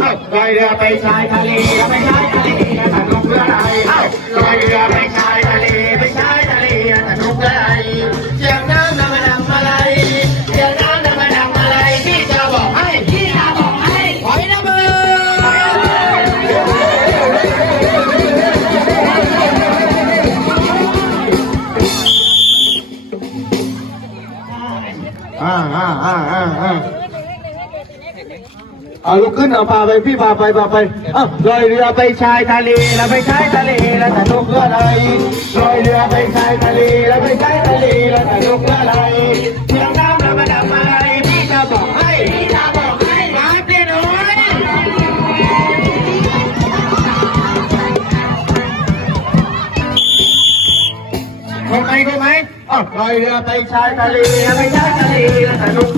ลอยเรือไปชายทะเลไปชายทะเลสนุกเรืออะไรลอยเรือไปชายทะเลไปชายทะเลสนุกเรืออะไรเสียงน้ำนำมันดำอะไรเสียงน้ำนำมันดำอะไรพี่จะบอกให้พี่จะบอกให้หอยระเบิดอ่าอ่าอ่าอ่าอ่า เอาลุกขึ้นเอาพาไปพี่พาไปพาไปเอ้าลอยเรือไปชายทะเลแล้วไปชายทะเลแล้วสนุกเรืออะไรลอยเรือไปชายทะเลแล้วไปชายทะเลแล้วสนุกเรืออะไรเที่ยวน้ำแล้วมาดำอะไรพี่จะบอกให้พี่จะบอกให้มาพี่หน่อยคนไหมคนไหมอ้าวลอยเรือไปชายทะเลแล้วไปชายทะเลแล้วสนุก